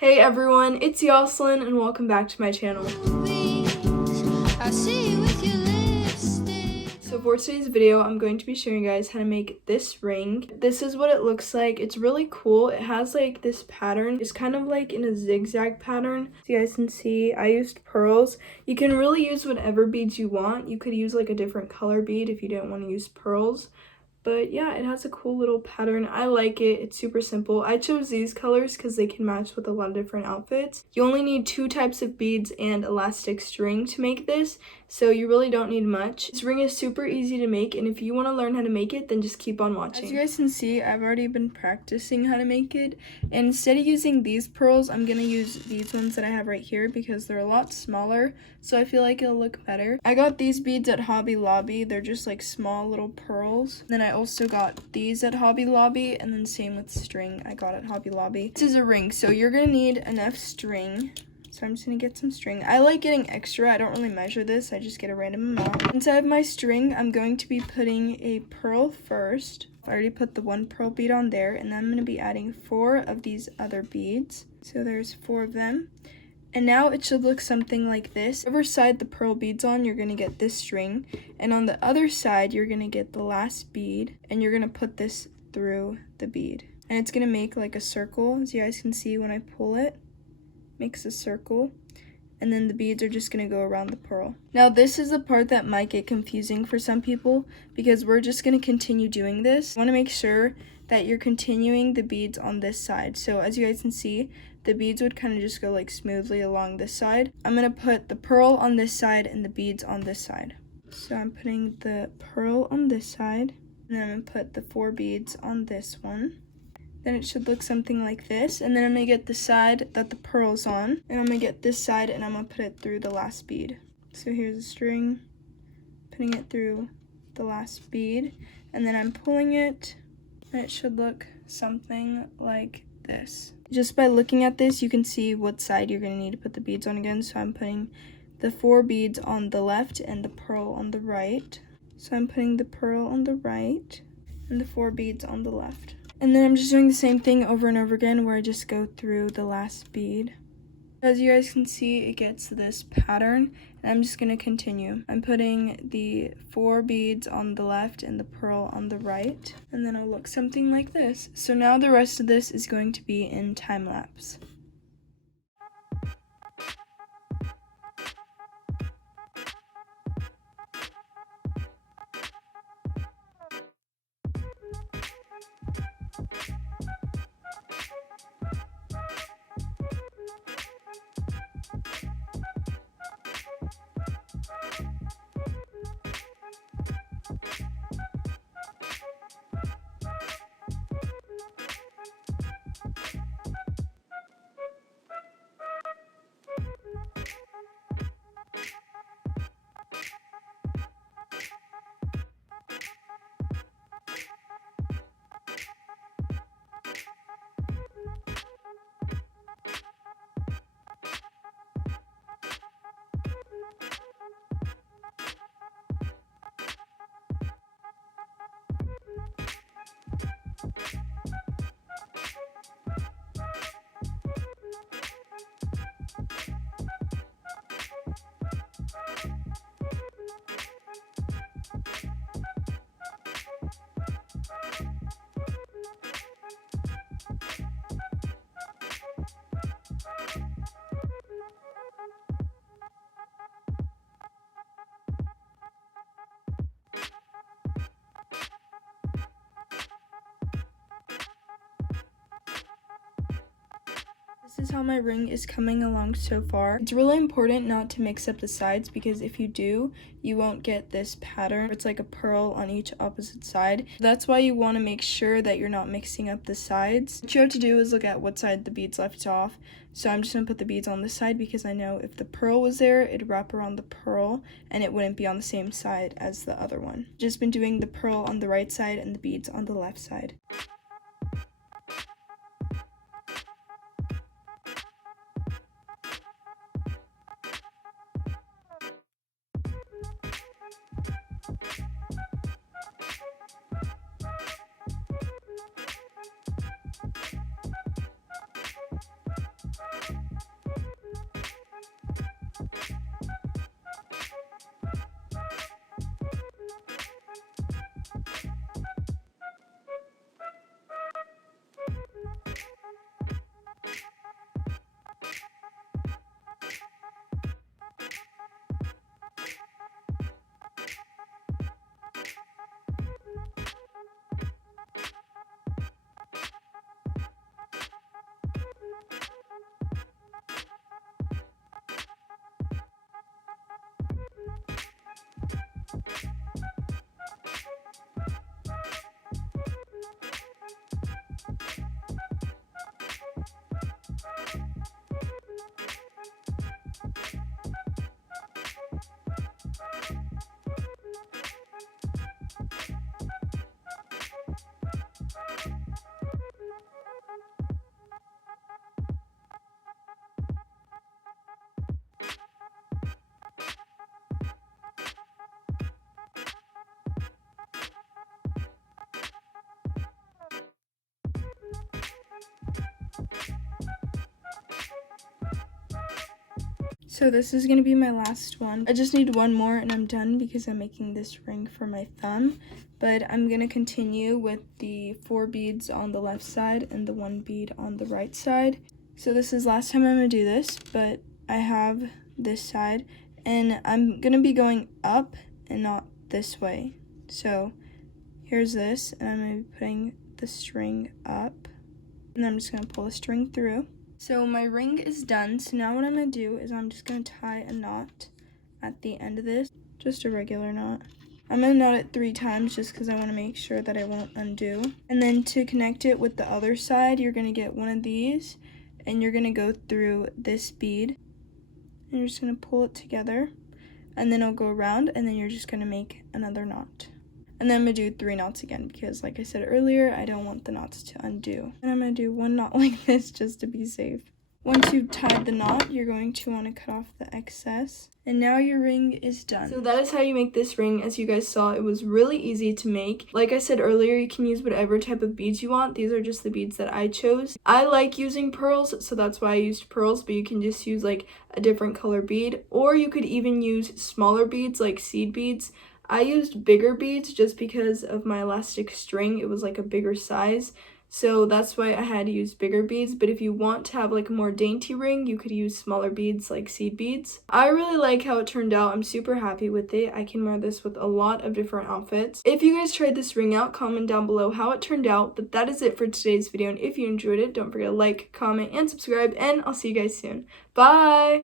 Hey everyone, it's Yoselin and welcome back to my channel. So for today's video, I'm going to be showing you guys how to make this ring. This is what it looks like. It's really cool. It has like this pattern. It's kind of like in a zigzag pattern. So you guys can see I used pearls. You can really use whatever beads you want. You could use like a different color bead if you didn't want to use pearls. But yeah, it has a cool little pattern. I like it. It's super simple. I chose these colors because they can match with a lot of different outfits. You only need 2 types of beads and elastic string to make this, so you really don't need much. This ring is super easy to make, and if you want to learn how to make it, then just keep on watching. As you guys can see, I've already been practicing how to make it. And instead of using these pearls, I'm going to use these ones that I have right here because they're a lot smaller, so I feel like it'll look better. I got these beads at Hobby Lobby. They're just like small little pearls. Then I also got these at Hobby Lobby, and then same with string I got at Hobby Lobby. This is a ring, so you're gonna need enough string. So I'm just gonna get some string. I like getting extra. I don't really measure this. I just get a random amount. Inside of my string, I'm going to be putting a pearl first. I already put the 1 pearl bead on there, and then I'm gonna be adding 4 of these other beads. So there's 4 of them. And now it should look something like this. Whatever side the pearl bead's on, you're gonna get this string. And on the other side, you're gonna get the last bead, and you're gonna put this through the bead. And it's gonna make like a circle, as you guys can see when I pull it. Makes a circle. And then the beads are just gonna go around the pearl. Now this is the part that might get confusing for some people, because we're just gonna continue doing this. You wanna make sure that you're continuing the beads on this side. So as you guys can see, the beads would kind of just go like smoothly along this side. I'm gonna put the pearl on this side and the beads on this side. So I'm putting the pearl on this side, and then I'm gonna put the 4 beads on this one. Then it should look something like this, and then I'm gonna get the side that the pearl's on, and I'm gonna get this side and I'm gonna put it through the last bead. So here's a string, putting it through the last bead, and then I'm pulling it, and it should look something like this. Just by looking at this, you can see what side you're going to need to put the beads on again. So I'm putting the 4 beads on the left and the pearl on the right. So I'm putting the pearl on the right and the 4 beads on the left. And then I'm just doing the same thing over and over again, where I just go through the last bead. As you guys can see, it gets this pattern, and I'm just going to continue. I'm putting the 4 beads on the left and the pearl on the right, and then it'll look something like this. So now the rest of this is going to be in time lapse. This is how my ring is coming along so far. It's really important not to mix up the sides, because if you do, you won't get this pattern. It's like a pearl on each opposite side. That's why you want to make sure that you're not mixing up the sides. What you have to do is look at what side the beads left off. So I'm just going to put the beads on this side, because I know if the pearl was there, it'd wrap around the pearl and it wouldn't be on the same side as the other one. Just been doing the pearl on the right side and the beads on the left side. So this is going to be my last one. I just need one more and I'm done because I'm making this ring for my thumb. But I'm going to continue with the 4 beads on the left side and the 1 bead on the right side. So this is last time I'm going to do this, but I have this side and I'm going to be going up and not this way. So here's this, and I'm going to be putting the string up, and I'm just going to pull the string through. So my ring is done, so now what I'm going to do is I'm just going to tie a knot at the end of this, just a regular knot. I'm going to knot it 3 times just because I want to make sure that I won't undo. And then to connect it with the other side, you're going to get one of these, and you're going to go through this bead, and you're just going to pull it together, and then it'll go around, and then you're just going to make another knot. And then I'm going to do 3 knots again because, like I said earlier, I don't want the knots to undo. And I'm going to do 1 knot like this just to be safe. Once you've tied the knot, you're going to want to cut off the excess. And now your ring is done. So that is how you make this ring. As you guys saw, it was really easy to make. Like I said earlier, you can use whatever type of beads you want. These are just the beads that I chose. I like using pearls, so that's why I used pearls, but you can just use like a different color bead. Or you could even use smaller beads like seed beads. I used bigger beads just because of my elastic string. It was like a bigger size, so that's why I had to use bigger beads. But if you want to have like a more dainty ring, you could use smaller beads like seed beads. I really like how it turned out. I'm super happy with it. I can wear this with a lot of different outfits. If you guys tried this ring out, comment down below how it turned out. But that is it for today's video, and if you enjoyed it, don't forget to like, comment, and subscribe, and I'll see you guys soon. Bye!